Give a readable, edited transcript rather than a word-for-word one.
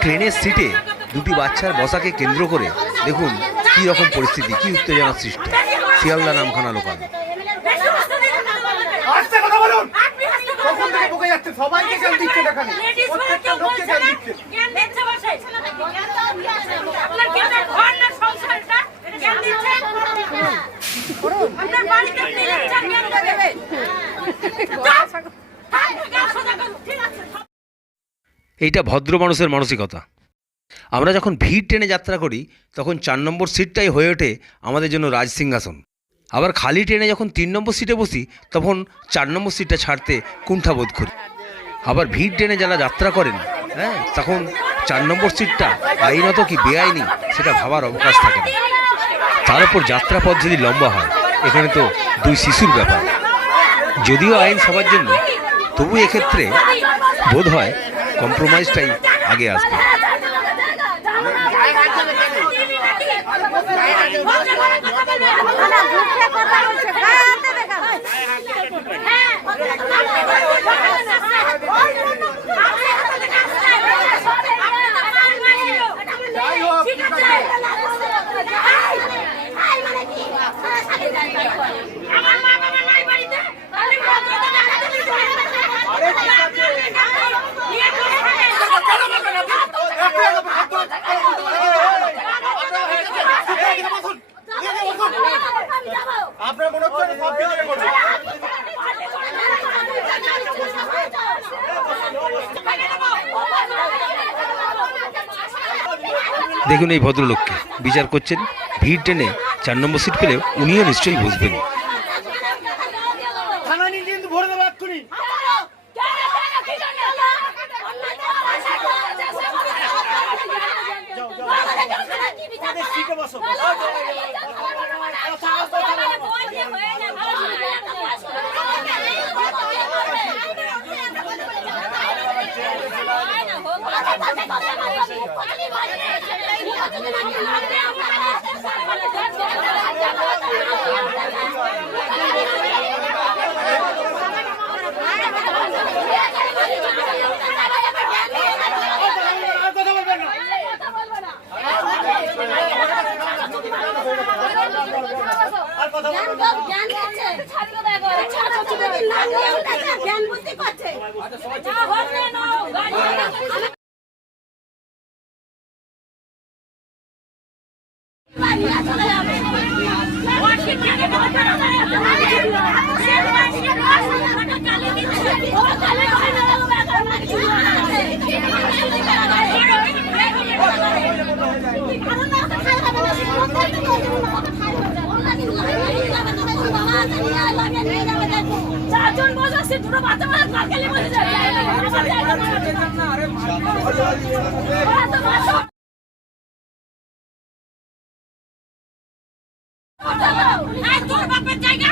ট্রেনের সিটে দুটি বাচ্চার বসাকে কেন্দ্র করে দেখুন কি রকম পরিস্থিতি, কি উত্তেজনার সৃষ্টি শিয়ালদা নামখানা লোকাল। এইটা ভদ্র মানুষের মানসিকতা। আমরা যখন ভিড় ট্রেনে যাত্রা করি তখন 4 নম্বর সিটটাই হয়ে ওঠে আমাদের জন্য রাজসিংহাসন। আবার খালি ট্রেনে যখন 3 নম্বর সিটে বসি তখন 4 নম্বর সিটটা ছাড়তে কুণ্ঠা বোধ করি। আবার ভিড় ট্রেনে যারা যাত্রা করেন তখন 4 নম্বর সিটটা আইনত কি বেআইনি সেটা ভাবার অবকাশ থাকে না। তার উপর যাত্রাপথ যদি লম্বা হয়, এখানে তো 2 শিশুর ব্যাপার। যদিও আইন সবার জন্য, তবু এক্ষেত্রে বোধ হয় কম্প্রোমাইজটাই আগে আসবে। দেখুন এই ভদ্রলোককে বিচার করছেন, ভিড় ট্রেনে 4 নম্বর সিট পেলেও উনিও নিশ্চয়ই বুঝবেন। চারজন বসে দুটো বাচ্চা কালকে বসে যায় তোর বাপের জায়গা